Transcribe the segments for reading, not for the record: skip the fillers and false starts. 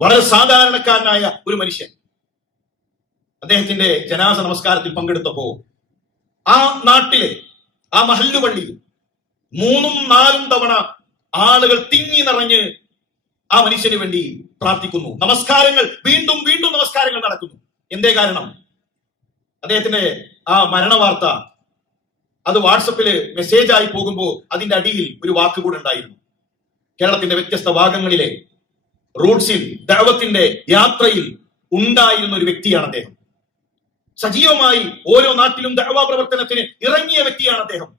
വളരെ സാധാരണക്കാരനായ ഒരു മനുഷ്യൻ. അദ്ദേഹത്തിന്റെ ജനാസ നമസ്കാരത്തിൽ പങ്കെടുത്തപ്പോ ആ നാട്ടിലെ ആ മഹല്ലുപള്ളിയിൽ 3-4 തവണ ആളുകൾ തിങ്ങി നിറഞ്ഞ് ആ മനുഷ്യന് വേണ്ടി പ്രാർത്ഥിക്കുന്നു. നമസ്കാരങ്ങൾ വീണ്ടും വീണ്ടും നമസ്കാരങ്ങൾ നടക്കുന്നു. എന്തേ കാരണം? അദ്ദേഹത്തിന്റെ ആ മരണവാർത്ത അത് വാട്സപ്പില് മെസ്സേജ് ആയി പോകുമ്പോൾ അതിന്റെ അടിയിൽ ഒരു വാക്കുകൂടെ ഉണ്ടായിരുന്നു. കേരളത്തിന്റെ വ്യത്യസ്ത ഭാഗങ്ങളിലെ റൂട്ട്സിൽ ദഅവത്തിന്റെ യാത്രയിൽ ഉണ്ടായിരുന്ന ഒരു വ്യക്തിയാണ് അദ്ദേഹം. സജീവമായി ഓരോ നാട്ടിലും ദഅവ പ്രവർത്തനത്തിന് ഇറങ്ങിയ വ്യക്തിയാണ് അദ്ദേഹം.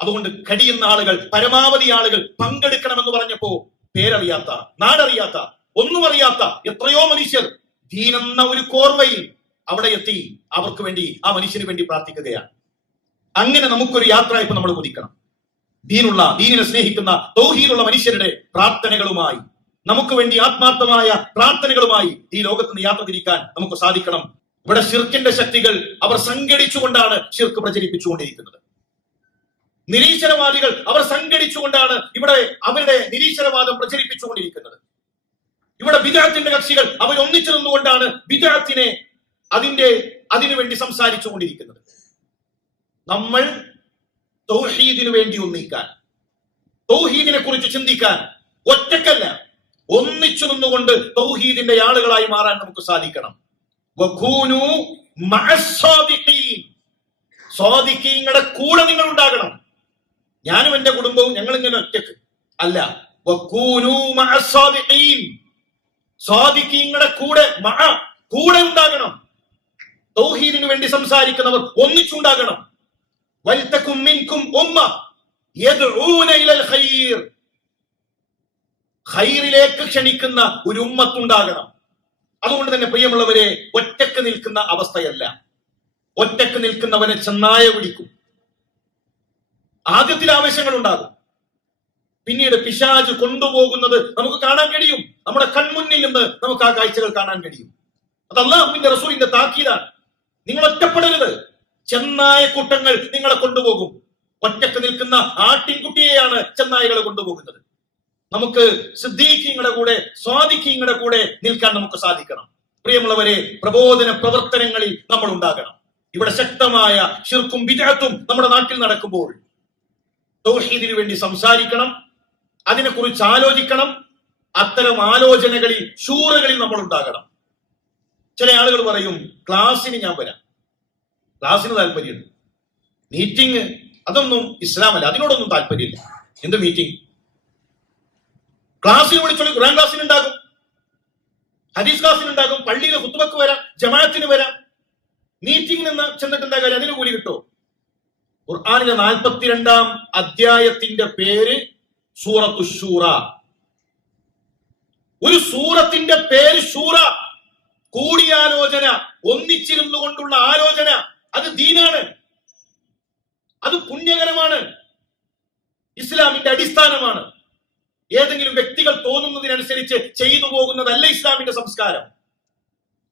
അതുകൊണ്ട് കഴിയുന്ന ആളുകൾ, പരമാവധി ആളുകൾ പങ്കെടുക്കണമെന്ന് പറഞ്ഞപ്പോ പേരറിയാത്ത, നാടറിയാത്ത, ഒന്നും അറിയാത്ത എത്രയോ മനുഷ്യർ ദീനെന്ന ഒരു കോർവയിൽ അവിടെ എത്തി അവർക്ക് വേണ്ടി, ആ മനുഷ്യന് വേണ്ടി പ്രാർത്ഥിക്കുകയാണ്. അങ്ങനെ നമുക്കൊരു യാത്ര ഇപ്പൊ നമ്മൾ കുതിക്കണം. ദീനിനെ സ്നേഹിക്കുന്ന തൗഹീദുള്ള മനുഷ്യരുടെ പ്രാർത്ഥനകളുമായി, നമുക്ക് വേണ്ടി ആത്മാർത്ഥമായ പ്രാർത്ഥനകളുമായി ഈ ലോകത്ത് നിന്ന് യാത്ര തിരിക്കാൻ നമുക്ക് സാധിക്കണം. ഇവിടെ ശിർക്കിന്റെ ശക്തികൾ അവർ സംഘടിച്ചുകൊണ്ടാണ് ശിർക്ക് പ്രചരിപ്പിച്ചുകൊണ്ടിരിക്കുന്നത്. നിരീശ്വരവാദികൾ അവർ സംഘടിച്ചുകൊണ്ടാണ് ഇവിടെ അവരുടെ നിരീശ്വരവാദം പ്രചരിപ്പിച്ചുകൊണ്ടിരിക്കുന്നത്. ഇവിടെ ബിദ്അത്തിന്റെ കക്ഷികൾ അവർ ഒന്നിച്ചു നിന്നുകൊണ്ടാണ് ബിദ്അത്തിനെ അതിനുവേണ്ടി സംസാരിച്ചു കൊണ്ടിരിക്കുന്നത്. നമ്മൾ തൗഹീദിനു വേണ്ടി ഒന്നിക്കാൻ, തൗഹീദിനെ കുറിച്ച് ചിന്തിക്കാൻ, ഒറ്റക്കല്ല ഒന്നിച്ചു നിന്നുകൊണ്ട് തൗഹീദിന്റെ ആളുകളായി മാറാൻ നമുക്ക് സാധിക്കണം. വഖൂനു മഅസ്സാദിഖീൻ, സ്വാദിഖീങ്ങളുടെ കൂടെ നിങ്ങൾ ഉണ്ടാകണം. ഞാനും എന്റെ കുടുംബവും ഞങ്ങൾ ഇങ്ങനെ ഒറ്റക്ക് അല്ല. വഖൂനു മഅസ്സാദിഖീൻ, സ്വാദിഖീങ്ങളുടെ കൂടെ ഉണ്ടാകണം. തൗഹീദിനു വേണ്ടി സംസാരിക്കുന്നവർ ഒന്നിച്ചുണ്ടാകണം. വൽതകും മിൻകും ഉമ്മ യദ്ഊന ഇലൽ ഖൈർ, ഖൈറിലേക്ക് ക്ഷണിക്കുന്ന ഒരു ഉമ്മത്തുണ്ടാകണം. അതുകൊണ്ട് തന്നെ പ്രിയമുള്ളവരെ, ഒറ്റക്ക് നിൽക്കുന്ന അവസ്ഥയല്ല. ഒറ്റക്ക് നിൽക്കുന്നവനെ ചെന്നായ പിടിക്കും. ആദ്യത്തിൽ ആവേശങ്ങൾ ഉണ്ടാകും, പിന്നീട് പിശാച് കൊണ്ടുപോകുന്നത് നമുക്ക് കാണാൻ കഴിയും. നമ്മുടെ കൺമുന്നിൽ നിന്ന് നമുക്ക് ആ കാഴ്ചകൾ കാണാൻ കഴിയും. അത് അല്ലാഹുവിന്റെ റസൂലിന്റെ താക്കീതാണ്. നിങ്ങൾ ഒറ്റപ്പെടരുത്. ചെന്നായ കൂട്ടങ്ങൾ നിങ്ങളെ കൊണ്ടുപോകും. ഒറ്റക്ക് നിൽക്കുന്ന ആട്ടിൻകുട്ടിയെയാണ് ചെന്നായകളെ കൊണ്ടുപോകുന്നത്. നമുക്ക് സിദ്ദീഖീങ്ങളുടെ കൂടെ, സ്വാദിഖീങ്ങളുടെ കൂടെ നിൽക്കാൻ നമുക്ക് സാധിക്കണം. പ്രിയമുള്ളവരെ, പ്രബോധന പ്രവർത്തനങ്ങളിൽ നമ്മൾ ഉണ്ടാകണം. ഇവിടെ ശക്തമായ ശിർക്കും ബിദ്അത്തും നമ്മുടെ നാട്ടിൽ നടക്കുമ്പോൾ തൗഹീദിനു വേണ്ടി സംസാരിക്കണം, അതിനെക്കുറിച്ച് ആലോചിക്കണം. അത്തരം ആലോചനകളിൽ, ശൂറകളിൽ നമ്മൾ ഉണ്ടാകണം. ചില ആളുകൾ പറയും, ക്ലാസ്സിന് ഞാൻ വരാം, ക്ലാസ്സിന് താല്പര്യമുണ്ട്, മീറ്റിംഗ് അതൊന്നും ഇസ്ലാമല്ല, അതിനോടൊന്നും താല്പര്യമില്ല. എന്ത് മീറ്റിംഗ്? ക്ലാസ്സിന് വിളിച്ചോളൂ, ഖുർആൻ ക്ലാസ്സിന് ഉണ്ടാകും, ഹദീസ് ക്ലാസ്സിന് ഉണ്ടാകും, പള്ളിയിൽ ഖുത്ബക്ക് വരാം, ജമാഅത്തിന് വരാം. മീറ്റിംഗിന് ചെന്നിട്ട് എന്താ കാര്യം? അതിന് കൂലി കിട്ടോ? ഖുർആനിലെ 42-ാം അധ്യായത്തിന്റെ പേര് സൂറത്തു ശൂറ. ഒരു സൂറത്തിന്റെ പേര് ശൂറ. കൂടിയാലോചന, ഒന്നിച്ചിരുന്നു കൊണ്ടുള്ള ആലോചന. അത് ദീനാണ്, അത് പുണ്യകരമാണ്, ഇസ്ലാമിന്റെ അടിസ്ഥാനമാണ്. ഏതെങ്കിലും വ്യക്തികൾ തോന്നുന്നതിനനുസരിച്ച് ചെയ്തു പോകുന്നതല്ല ഇസ്ലാമിന്റെ സംസ്കാരം.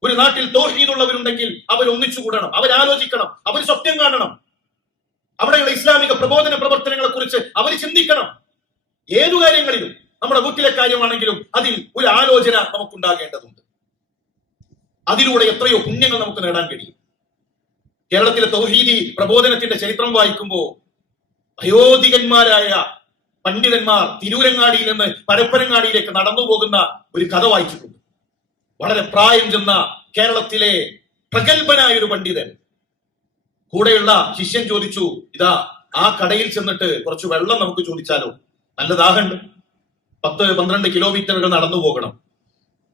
ഒരു നാട്ടിൽ തൗഹീദുള്ളവരുണ്ടെങ്കിൽ അവർ ഒന്നിച്ചു കൂടണം, അവരാലോചിക്കണം, അവർ സ്വപ്നം കാണണം. അവിടെയുള്ള ഇസ്ലാമിക പ്രബോധന പ്രവർത്തനങ്ങളെ കുറിച്ച് അവർ ചിന്തിക്കണം. ഏതു കാര്യങ്ങളിലും, നമ്മുടെ വീട്ടിലെ കാര്യമാണെങ്കിലും അതിൽ ഒരു ആലോചന നമുക്കുണ്ടാകേണ്ടതുണ്ട്. അതിലൂടെ എത്രയോ പുണ്യങ്ങൾ നമുക്ക് നേടാൻ കഴിയും. കേരളത്തിലെ തൗഹീദി പ്രബോധനത്തിന്റെ ചരിത്രം വായിക്കുമ്പോൾ വയോധികന്മാരായ പണ്ഡിതന്മാർ തിരൂരങ്ങാടിയിൽ നിന്ന് പരപ്പരങ്ങാടിയിലേക്ക് നടന്നു പോകുന്ന ഒരു കഥ വായിച്ചിട്ടുണ്ട്. വളരെ പ്രായം ചെന്ന കേരളത്തിലെ പ്രഗത്ഭനായ ഒരു പണ്ഡിതൻ, കൂടെയുള്ള ശിഷ്യൻ ചോദിച്ചു, ഇതാ ആ കടയിൽ ചെന്നിട്ട് കുറച്ച് വെള്ളം നമുക്ക് ചോദിച്ചാലോ? നല്ല ദാഹമുണ്ട്, 10-12 കിലോമീറ്ററുകൾ നടന്നു പോകണം,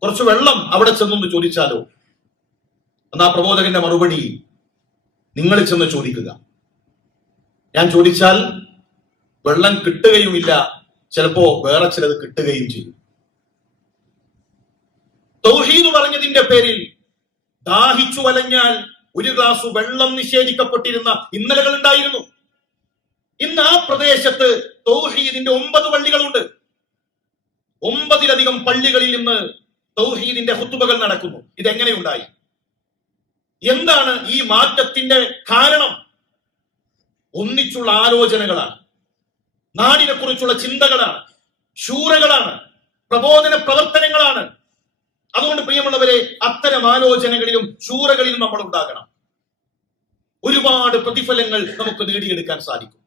കുറച്ച് വെള്ളം അവിടെ ചെന്നൊന്ന് ചോദിച്ചാലോ? എന്നാ പ്രബോധകന്റെ മറുപടി, നിങ്ങൾ ചെന്ന് ചോദിക്കുക, ഞാൻ ചോദിച്ചാൽ വെള്ളം കിട്ടുകയുമില്ല, ചിലപ്പോ വേറെ ചിലത് കിട്ടുകയും ചെയ്യും. തൗഹീദ് പറഞ്ഞതിന്റെ പേരിൽ ദാഹിച്ചു വലഞ്ഞാൽ ഒരു ഗ്ലാസ് വെള്ളം നിഷേധിക്കപ്പെട്ടിരുന്ന ഇന്നലകൾ ഉണ്ടായിരുന്നു. ഇന്ന് ആ പ്രദേശത്ത് തൗഹീദിന്റെ 9 പള്ളികളുണ്ട്. 9-ലധികം പള്ളികളിൽ നിന്ന് തൗഹീദിന്റെ ഖുതുബകൾ നടക്കുന്നു. ഇതെങ്ങനെ ഉണ്ടായി? എന്താണ് ഈ മാറ്റത്തിന്റെ കാരണം? ഒന്നിച്ചുള്ള ആലോചനകളാണ്, നാടിനെ കുറിച്ചുള്ള ചിന്തകളാണ്, ശൂറകളാണ്, പ്രബോധന പ്രവർത്തനങ്ങളാണ്. അതുകൊണ്ട് പ്രിയമുള്ളവരെ, അത്തരം ആലോചനകളിലും ശൂറകളിലും നമ്മൾ ഉണ്ടാകണം. ഒരുപാട് പ്രതിഫലങ്ങൾ നമുക്ക് നേടിയെടുക്കാൻ സാധിക്കും.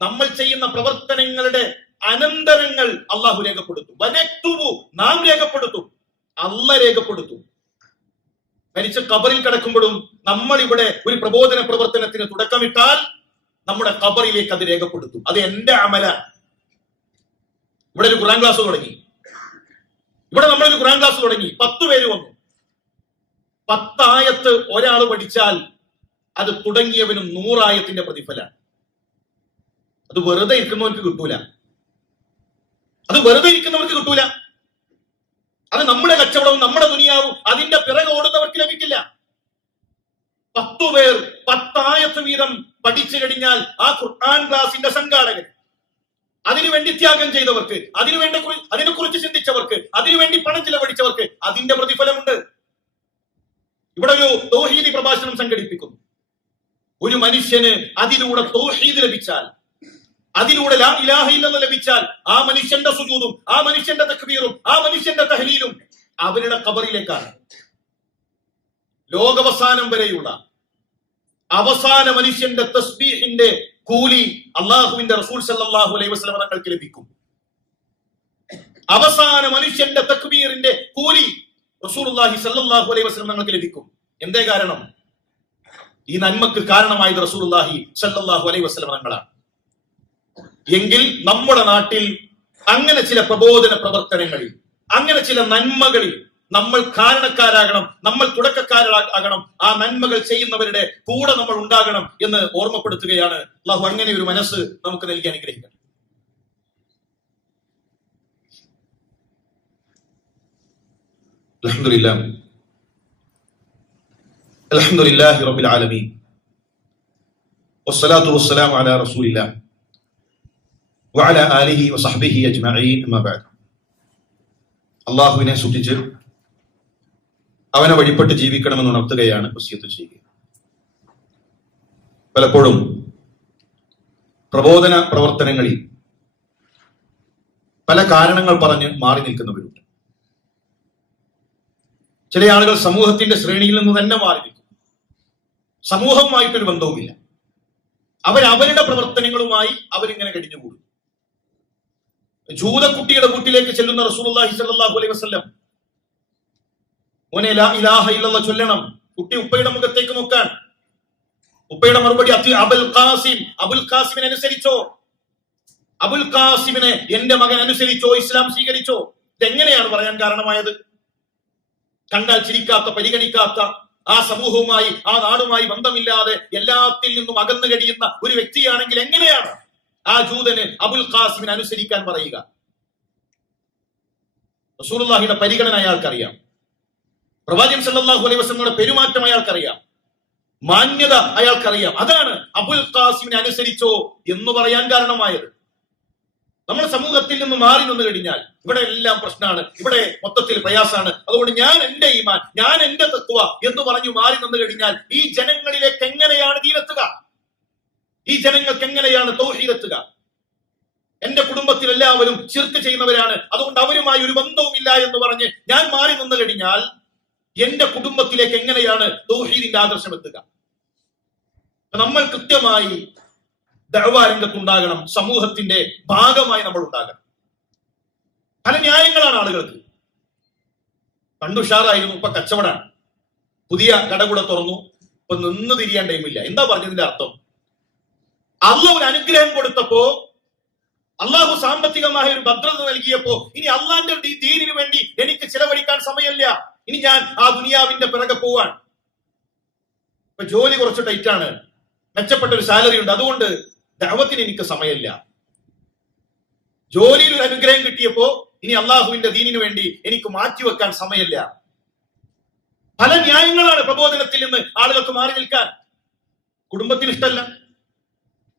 നമ്മൾ ചെയ്യുന്ന പ്രവർത്തനങ്ങളുടെ അനന്തരങ്ങൾ അള്ളാഹു രേഖപ്പെടുത്തും. വനക്തുബു, നാം രേഖപ്പെടുത്തും, അല്ല രേഖപ്പെടുത്തും. മരിച്ച ഖബറിൽ കിടക്കുമ്പോഴും നമ്മൾ ഇവിടെ ഒരു പ്രബോധന പ്രവർത്തനത്തിന് തുടക്കമിട്ടാൽ നമ്മുടെ ഖബറിലേക്ക് അത് രേഖപ്പെടുത്തും. അത് എന്റെ അമലാണ്. ഇവിടെ ഒരു ഖുർആൻ ക്ലാസ് തുടങ്ങി, ഇവിടെ നമ്മളൊരു ഖുർആൻ ക്ലാസ് തുടങ്ങി, 10 പേര് വന്നു. 10 ആയത്ത് ഒരാൾ പഠിച്ചാൽ അത് തുടങ്ങിയവന് 100 ആയത്തിന്റെ പ്രതിഫലമാണ്. അത് വെറുതെ ഇരിക്കുന്നവർക്ക് കിട്ടൂല, അത് വെറുതെ ഇരിക്കുന്നവർക്ക് കിട്ടൂല. അത് നമ്മുടെ കച്ചവടവും നമ്മുടെ ദുനിയാവും അതിന്റെ പിറകെ ഓടുന്നവർക്ക് ലഭിക്കില്ല. 10 പേർ 10 ആയത്ത് വീതം പഠിച്ചു കഴിഞ്ഞാൽ ആ ഖുർആൻ ക്ലാസിന്റെ സംഘാടകൻ, അതിനുവേണ്ടി ത്യാഗം ചെയ്തവർക്ക്, അതിനെക്കുറിച്ച് ചിന്തിച്ചവർക്ക്, അതിനുവേണ്ടി പണം ചിലവഴിച്ചവർക്ക് അതിന്റെ പ്രതിഫലമുണ്ട്. ഇവിടെ ഒരു തൗഹീദി പ്രഭാഷണം സംഘടിപ്പിക്കുന്നു. ഒരു മനുഷ്യന് അതിലൂടെ തൗഹീദ് ലഭിച്ചാൽ, അതിലൂടെ ലാ ഇലാഹ ഇല്ലല്ലാഹ് ലഭിച്ചാൽ, ആ മനുഷ്യന്റെ സുജൂദും ആ മനുഷ്യന്റെ തക്ബീറും ആ മനുഷ്യന്റെ തഹ്ലീലും അവരുടെ ഖബറിലേക്കാണ്. ലോകാവസാനം വരെയുള്ള അവസാന മനുഷ്യന്റെ തസ്ബീഹിന്റെ കൂലി അള്ളാഹുവിന്റെ റസൂൽ സല്ലല്ലാഹു അലൈഹി വസല്ലം തങ്ങൾക്ക് ലഭിക്കും. അവസാന മനുഷ്യന്റെ തക്ബീറിന്റെ കൂലി റസൂലുള്ളാഹി സല്ലല്ലാഹു അലൈഹി വസല്ലം തങ്ങൾക്ക് ലഭിക്കും. എന്തേ കാരണം? ഈ നന്മക്ക് കാരണമായത് റസൂലുള്ളാഹി സല്ലല്ലാഹു അലൈഹി വസല്ലം തങ്ങളാണ്. എങ്കിൽ നമ്മുടെ നാട്ടിൽ അങ്ങനെ ചില പ്രബോധന പ്രവർത്തനങ്ങളിൽ, അങ്ങനെ ചില നന്മകളിൽ നമ്മൾ കാരണക്കാരാകണം, നമ്മൾ തുടക്കക്കാരാകണം. ആ നന്മകൾ ചെയ്യുന്നവരുടെ കൂടെ നമ്മൾ ഉണ്ടാകണം എന്ന് ഓർമ്മപ്പെടുത്തുകയാണ്. അല്ലാഹു അങ്ങനെ ഒരു മനസ്സ് നമുക്ക് നൽകി അനുഗ്രഹിക്കണം. അൽഹംദുലില്ലാഹി റബ്ബിൽ ആലമീൻ വസ്സലാത്തു വസ്സലാമു അലാ റസൂലില്ലാഹ് വഅലാ ആലിഹി വസഹ്ബിഹി അജ്മഈൻ. അമ്മാ ബഅദ്. അല്ലാഹുവിനെ സൂക്ഷിച്ച് അവനെ വഴിപ്പെട്ട് ജീവിക്കണമെന്ന് ഉണർത്തുകയാണ് വസിയത്ത് ചെയ്യുക. പലപ്പോഴും പ്രബോധന പ്രവർത്തനങ്ങളിൽ പല കാരണങ്ങൾ പറഞ്ഞ് മാറി നിൽക്കുന്നവരുണ്ട്. ചില ആളുകൾ സമൂഹത്തിന്റെ ശ്രേണിയിൽ നിന്ന് തന്നെ മാറി നിൽക്കും. സമൂഹവുമായിട്ടൊരു ബന്ധവുമില്ല. അവരവരുടെ പ്രവർത്തനങ്ങളുമായി അവരിങ്ങനെ കഴിഞ്ഞുകൂടും. ജൂതക്കുട്ടിയുടെ വീട്ടിലേക്ക് ചെല്ലുന്ന റസൂലുള്ളാഹി സ്വല്ലല്ലാഹു അലൈഹി വസല്ലം, മോനെ ലാ ഇലാഹ ഇല്ലല്ലാഹ് ചൊല്ലണം. കുട്ടി ഉപ്പയുടെ മുഖത്തേക്ക് നോക്കാൻ. ഉപ്പയുടെ മറുപടി അബുൽ ഖാസിമിനെ അനുസരിച്ചോ, അബുൽ ഖാസിമിനെ എന്റെ മകൻ അനുസരിച്ചോ, ഇസ്ലാം സ്വീകരിച്ചോ. ഇതെങ്ങനെയാണ് പറയാൻ കാരണമായത്? കണ്ടാൽ ചിരിക്കാത്ത, പരിഗണിക്കാത്ത, ആ സമൂഹവുമായി ആ നാടുമായി ബന്ധമില്ലാതെ എല്ലാത്തിൽ നിന്നും അകന്നു കഴിയുന്ന ഒരു വ്യക്തിയാണെങ്കിൽ എങ്ങനെയാണ് ആ ജൂതന് അബുൽ ഖാസിമിനെ അനുസരിക്കാൻ പറയുക? റസൂലുള്ളാഹിയുടെ പരിഗണന അയാൾക്കറിയാം, പ്രവാചകൻ സല്ലല്ലാഹു അലൈഹി വസല്ലമയുടെ പെരുമാറ്റം അയാൾക്കറിയാം, മാന്യത അയാൾക്കറിയാം. അതാണ് അബുൽ ഖാസിമിനെ അനുസരിച്ചോ എന്ന് പറയാൻ കാരണമായത്. നമ്മൾ സമൂഹത്തിൽ നിന്ന് മാറി നിന്ന് കഴിഞ്ഞാൽ ഇവിടെ എല്ലാം പ്രശ്നമാണ്, ഇവിടെ മൊത്തത്തിൽ പ്രയാസമാണ്. അതുകൊണ്ട് ഞാൻ എന്റെ ഈമാൻ, ഞാൻ എന്റെ തഖ്വ എന്ന് പറഞ്ഞു മാറി നിന്ന് കഴിഞ്ഞാൽ ഈ ജനങ്ങളിലേക്ക് എങ്ങനെയാണ് ദീനെത്തുക? ഈ ജനങ്ങൾക്ക് എങ്ങനെയാണ് തൗഹീദ് എത്തുക? എന്റെ കുടുംബത്തിൽ എല്ലാവരും ശിർക്ക് ചെയ്യുന്നവരാണ്, അതുകൊണ്ട് അവരുമായി ഒരു ബന്ധവുമില്ല എന്ന് പറഞ്ഞ് ഞാൻ മാറി നിന്ന് കഴിഞ്ഞാൽ എന്റെ കുടുംബത്തിലേക്ക് എങ്ങനെയാണ് തൗഹീദിന്റെ ആദർശം എത്തുക? നമ്മൾ കൃത്യമായി ദഅ്വാ രംഗത്തുണ്ടാകണം, സമൂഹത്തിന്റെ ഭാഗമായി നമ്മൾ ഉണ്ടാകണം. പല ന്യായങ്ങളാണ് ആളുകൾക്ക്. പണ്ട് ഉഷാറായിരുന്നു, ഇപ്പൊ കച്ചവടമാണ്. പുതിയ കട കൂടെ തുറന്നു, ഇപ്പൊ നിന്ന് തിരിയാൻ ടൈമില്ല. എന്താ പറഞ്ഞതിന്റെ അർത്ഥം? അള്ളാഹു ഒരു അനുഗ്രഹം കൊടുത്തപ്പോ, അള്ളാഹു സാമ്പത്തികമായ ഒരു ഭദ്രത നൽകിയപ്പോ, ഇനി അള്ളാന്റെ ദീനിനു വേണ്ടി എനിക്ക് ചിലവഴിക്കാൻ സമയമില്ല, ഇനി ഞാൻ ആ ദുനിയാവിന്റെ പിറകെ പോവാൻ. ഇപ്പൊ ജോലി കുറച്ച് ടൈറ്റാണ്, മെച്ചപ്പെട്ട ഒരു സാലറി ഉണ്ട്, അതുകൊണ്ട് ദഅവത്തിന് എനിക്ക് സമയമില്ല. ജോലിയിൽ ഒരു അനുഗ്രഹം കിട്ടിയപ്പോ ഇനി അള്ളാഹുവിന്റെ ദീനിനു വേണ്ടി എനിക്ക് മാറ്റിവെക്കാൻ സമയമില്ല. പല ന്യായങ്ങളാണ് പ്രബോധനത്തിൽ നിന്ന് ആളുകൾക്ക് മാറി നിൽക്കാൻ. കുടുംബത്തിന് ഇഷ്ടമല്ല,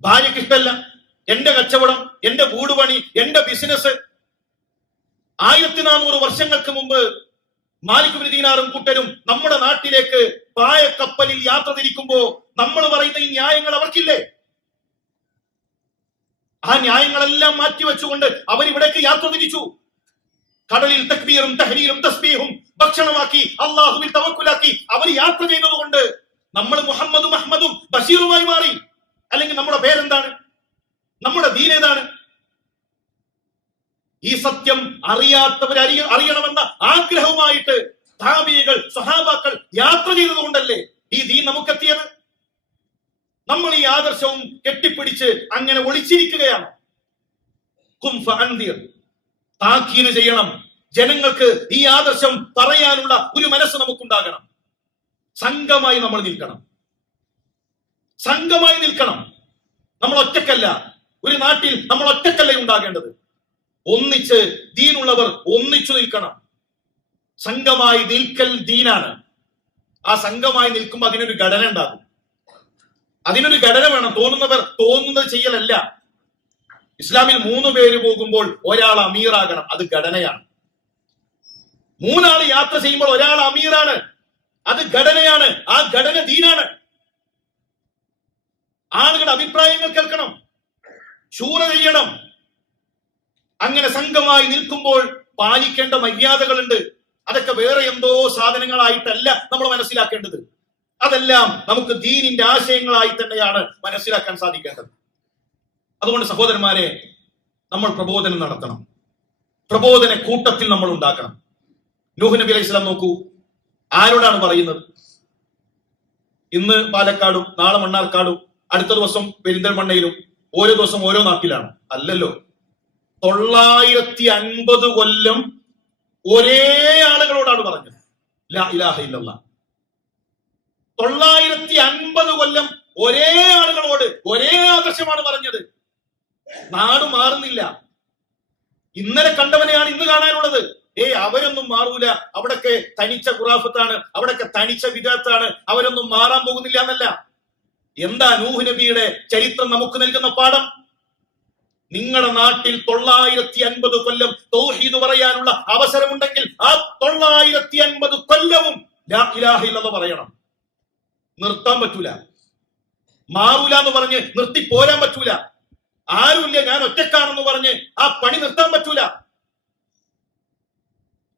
ഭാര്യയ്ക്ക് ഇഷ്ടമല്ല, എന്റെ കച്ചവടം, എന്റെ വീടുപണി, എന്റെ ബിസിനസ്. 1400 വർഷങ്ങൾക്ക് മുമ്പ് മാലിക് ഇബ്നു ദീനാറും കൂട്ടരും നമ്മുടെ നാട്ടിലേക്ക് പായക്കപ്പലിൽ യാത്ര തിരിക്കുമ്പോ നമ്മൾ പറയുന്ന ഈ ന്യായങ്ങൾ അവർക്കില്ലേ? ആ ന്യായങ്ങളെല്ലാം മാറ്റിവെച്ചുകൊണ്ട് അവരിവിടേക്ക് യാത്ര തിരിച്ചു. കടലിൽ തക്ബീറും തഹ്ലീലും തസ്ബീഹും ഭക്ഷണമാക്കി അള്ളാഹുവിൽ തവക്കുലാക്കി അവർ യാത്ര ചെയ്തതുകൊണ്ട് നമ്മൾ മുഹമ്മദും അഹ്മദും ബഷീറുമായി മാറി. അല്ലെങ്കിൽ നമ്മുടെ പേരെന്താണ്? നമ്മുടെ ദീൻ ഏതാണ്? ഈ സത്യം അറിയാത്തവർ അറിയണമെന്ന ആഗ്രഹവുമായിട്ട് താബിഈകൾ സ്വഹാബാക്കൾ യാത്ര ചെയ്തതുകൊണ്ടല്ലേ ഈ ദീൻ നമുക്കെത്തിയത്. നമ്മൾ ഈ ആദർശവും കെട്ടിപ്പിടിച്ച് അങ്ങനെ ഒളിച്ചിരിക്കുകയാണ്. ഖും ഫഅൻദിർ, താക്കീത് ചെയ്യണം. ജനങ്ങൾക്ക് ഈ ആദർശം പറയാനുള്ള ഒരു മനസ്സ് നമുക്കുണ്ടാകണം. സംഘമായി നമ്മൾ നിൽക്കണം. സംഘമായി നിൽക്കണം. നമ്മൾ ഒറ്റക്കല്ല. ഒരു നാട്ടിൽ നമ്മൾ ഒറ്റക്കല്ല ഉണ്ടാകേണ്ടത്. ഒന്നിച്ച് ദീനുള്ളവർ ഒന്നിച്ചു നിൽക്കണം. സംഘമായി നിൽക്കൽ ദീനാണ്. ആ സംഘമായി നിൽക്കുമ്പോൾ അതിനൊരു ഘടന ഉണ്ടാകും. അതിനൊരു ഘടന വേണം. തോന്നുന്നവർ തോന്നുന്നത് ചെയ്യലല്ല. ഇസ്ലാമിൽ 3 പേര് പോകുമ്പോൾ ഒരാൾ അമീറാകണം. അത് ഘടനയാണ്. 3 ആള് യാത്ര ചെയ്യുമ്പോൾ ഒരാൾ അമീറാണ്. അത് ഘടനയാണ്. ആ ഘടന ദീനാണ്. ആളുകളുടെ അഭിപ്രായങ്ങൾ കേൾക്കണം, ശൂര ചെയ്യണം. അങ്ങനെ സംഘമായി നിൽക്കുമ്പോൾ പാലിക്കേണ്ട മര്യാദകളുണ്ട്. അതൊക്കെ വേറെ എന്തോ സാധനങ്ങളായിട്ടല്ല നമ്മൾ മനസ്സിലാക്കേണ്ടത്. അതെല്ലാം നമുക്ക് ദീനിന്റെ ആശയങ്ങളായി തന്നെയാണ് മനസ്സിലാക്കാൻ സാധിക്കേണ്ടത്. അതുകൊണ്ട് സഹോദരന്മാരെ, നമ്മൾ പ്രബോധനം നടത്തണം. പ്രബോധന കൂട്ടത്തിൽ നമ്മൾ ഉണ്ടാക്കണം. നൂഹ് നബി അലൈഹി സ്വലാം നോക്കൂ, ആരോടാണ് പറയുന്നത്? ഇന്ന് പാലക്കാടും നാളെ മണ്ണാർക്കാടും അടുത്ത ദിവസം പെരിന്തൽമണ്ണയിലും ഓരോ ദിവസം ഓരോ നാട്ടിലാണ്. അല്ലല്ലോ. 950 കൊല്ലം ഒരേ ആളുകളോടാണ് പറഞ്ഞത് ലാ ഇലാഹ ഇല്ലല്ലാഹ്. 950 കൊല്ലം ഒരേ ആളുകളോട് ഒരേ ആദർശമാണ് പറഞ്ഞത്. നാട് മാറുന്നില്ല. ഇന്നലെ കണ്ടവനെയാണ് ഇന്ന് കാണാനുള്ളത്. അവരൊന്നും മാറൂല, അവിടൊക്കെ തനിച്ച ഖുറാഫത്താണ്, അവിടൊക്കെ തനിച്ച വിദഅത്താണ്, അവരൊന്നും മാറാൻ പോകുന്നില്ല എന്നല്ല. എന്താ നൂഹ് നബിയുടെ ചരിത്രം നമുക്ക് നൽകുന്ന പാഠം? നിങ്ങളുടെ നാട്ടിൽ 950 കൊല്ലം തൗഹീദ് പറയാനുള്ള അവസരമുണ്ടെങ്കിൽ ആ 950 കൊല്ലവും ലാ ഇലാഹ ഇല്ലല്ലാഹ് പറയണം. നിർത്താൻ പറ്റൂല. മാറൂല എന്ന് പറഞ്ഞ് നിർത്തി പോരാൻ പറ്റൂല. ആരുമില്ല, ഞാൻ ഒറ്റക്കാണെന്ന് പറഞ്ഞ് ആ പണി നിർത്താൻ പറ്റൂല.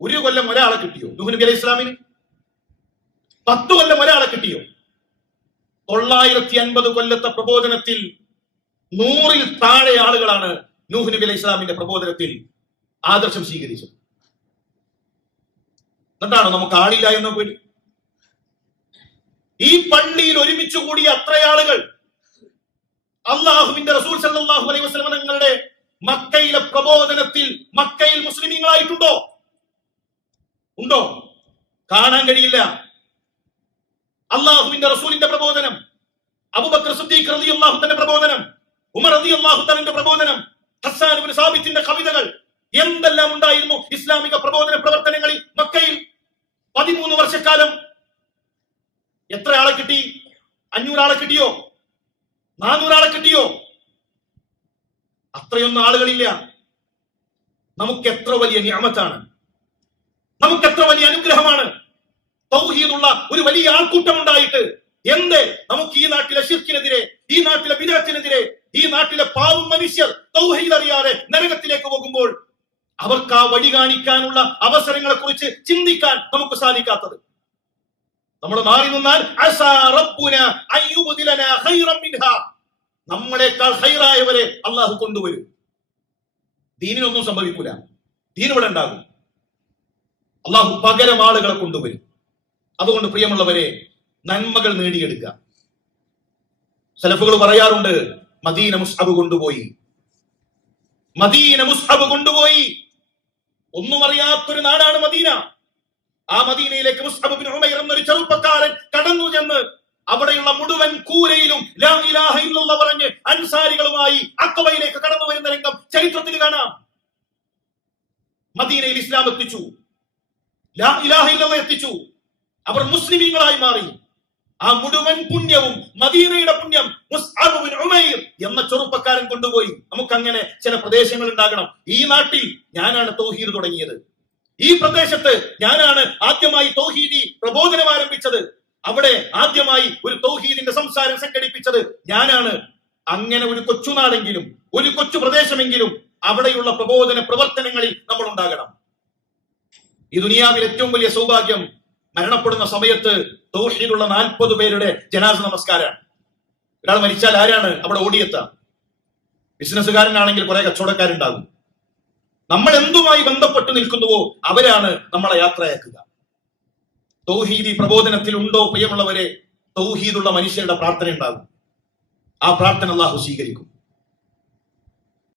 1 കൊല്ലം ഒരാളെ കിട്ടിയോ നൂഹ് നബി അലൈഹി ഇസ്ലാമിന്? 10 കൊല്ലം ഒരാളെ കിട്ടിയോ? 950 കൊല്ലത്തെ പ്രബോധനത്തിൽ 100-ൽ താഴെ ആളുകളാണ് നൂഹ് നബി അലൈഹി ഇസ്ലാമിന്റെ പ്രബോധനത്തിൽ ആദർശം സ്വീകരിച്ചത്. എന്നിട്ടാണോ നമുക്ക് ആളില്ല എന്ന പേടി? ഈ പള്ളിയിൽ ഒരുമിച്ച് കൂടിയ അത്ര ആളുകൾ അള്ളാഹുവിന്റെ റസൂൽ സല്ലല്ലാഹു അലൈഹി വസല്ലം തങ്ങളുടെ മക്കയിലെ പ്രബോധനത്തിൽ മക്കയിൽ മുസ്ലിമീങ്ങളായിട്ടുണ്ടോ? ഉണ്ടോ? കാണാൻ കഴിയില്ല. അള്ളാഹുവിന്റെ റസൂലിന്റെ പ്രബോധനം, അബൂബക്കർ സിദ്ദീഖ് റളിയല്ലാഹു തന്റെ പ്രബോധനം, ഉമർ റളിയല്ലാഹു തന്റെ പ്രബോധനം, ഹസ്സാൻ ഇബ്നു സാബിത്തിന്റെ കവിതകൾ, എന്തെല്ലാം ഉണ്ടായിരുന്നു ഇസ്ലാമിക പ്രബോധന പ്രവർത്തനങ്ങളിൽ മക്കയിൽ. 13 വർഷക്കാലം എത്ര ആളെ കിട്ടി? 500 ആളെ കിട്ടിയോ? 400 ആളെ കിട്ടിയോ? അത്രയൊന്നും ആളുകളില്ല. നമുക്ക് എത്ര വലിയ നിഅമത്താണ്, നമുക്ക് എത്ര വലിയ അനുഗ്രഹമാണ്. തൗഹീദുള്ള ഒരു വലിയ ആൾക്കൂട്ടം ഉണ്ടായിട്ട് എന്തേ നമുക്ക് ഈ നാട്ടിലെ ശിർക്കിനെതിരെ, ഈ നാട്ടിലെ ബിദ്അത്തിനെതിരെ, ഈ നാട്ടിലെ പാവം മനുഷ്യർ തൗഹീദ് അറിയാതെ നരകത്തിലേക്ക് പോകുമ്പോൾ അവർക്ക് ആ വഴി കാണിക്കാനുള്ള അവസരങ്ങളെ കുറിച്ച് ചിന്തിക്കാൻ നമുക്ക് സാധിക്കാത്തത്? നമ്മൾ മാറി നിന്നാൽ നമ്മളെക്കാൾ ഹൈറായവരെ അള്ളാഹു കൊണ്ടുവരും. ദീനിനൊന്നും സംഭവിക്കൂല. ദീൻ ഇവിടെ ഉണ്ടാകും. അള്ളാഹു പകരം ആളുകളെ കൊണ്ടുവരും. അതുകൊണ്ട് പ്രിയമുള്ളവരെ, നന്മകൾ നേടിയെടുക്കുക. സലഫുകൾ പറയാറുണ്ട്, മദീന മുസ്അബ് കൊണ്ടുപോയി, മദീന മുസ്അബ് കൊണ്ടുപോയി. ഒന്നും അറിയാത്തൊരു നാടാണ് മദീന. ആ മദീനയിലേക്ക് മുസ്അബ് ഇബ്നു ഉമൈർ എന്നൊരു ചെറുപ്പക്കാരൻ കടന്നു ചെന്ന് അവിടെയുള്ള മുഴുവൻ കൂരയിലും ലാ ഇലാഹ ഇല്ലല്ലാഹ് പറഞ്ഞ് അൻസാരികളുമായി അഖബയിലേക്ക് കടന്നു വരുന്ന രംഗം ചരിത്രത്തിൽ കാണാം. മദീനയിൽ ഇസ്ലാം എത്തിച്ചു, ലാ ഇലാഹ ഇല്ലല്ലാഹ് എത്തിച്ചു. അവർ മുസ്ലിമീങ്ങളായി മാറി. ആ മുഴുവൻ പുണ്യവും, മദീനയുടെ പുണ്യം മുസ്അബ് ഇബ്നു ഉമൈർ എന്ന ചെറുപ്പക്കാരൻ കൊണ്ടുപോയി. നമുക്കങ്ങനെ ചില പ്രദേശങ്ങൾ ഉണ്ടാകണം. ഈ നാട്ടിൽ ഞാനാണ് തൗഹീദ് തുടങ്ങിയത്, ഈ പ്രദേശത്ത് ഞാനാണ് ആദ്യമായി തൗഹീദി പ്രബോധനം ആരംഭിച്ചത്, അവിടെ ആദ്യമായി ഒരു തൗഹീദിന്റെ സംസാരം സംഘടിപ്പിച്ചത് ഞാനാണ്. അങ്ങനെ ഒരു കൊച്ചുനാടെങ്കിലും ഒരു കൊച്ചു പ്രദേശമെങ്കിലും അവിടെയുള്ള പ്രബോധന പ്രവർത്തനങ്ങളിൽ നമ്മൾ ഉണ്ടാകണം. ഈ ദുനിയാവിൽ ഏറ്റവും വലിയ സൗഭാഗ്യം മരണപ്പെടുന്ന സമയത്ത് തൗഹീദുള്ള 40 പേരുടെ ജനാസ നമസ്കാരമാണ്. ഒരാൾ മരിച്ചാൽ ആരാണ് അവിടെ ഓടിയെത്തുക? ബിസിനസ്സുകാരനാണെങ്കിൽ കുറെ കച്ചവടക്കാരുണ്ടാകും. നമ്മൾ എന്തുമായി ബന്ധപ്പെട്ട് നിൽക്കുന്നുവോ അവരാണ് നമ്മളെ യാത്രയാക്കുക. തൗഹീദി പ്രബോധനത്തിൽ ഉണ്ടോ പ്രിയമുള്ളവരെ? തൗഹീദുള്ള മനുഷ്യരുടെ പ്രാർത്ഥന ഉണ്ടാകും. ആ പ്രാർത്ഥന അല്ലാഹു സ്വീകരിക്കും.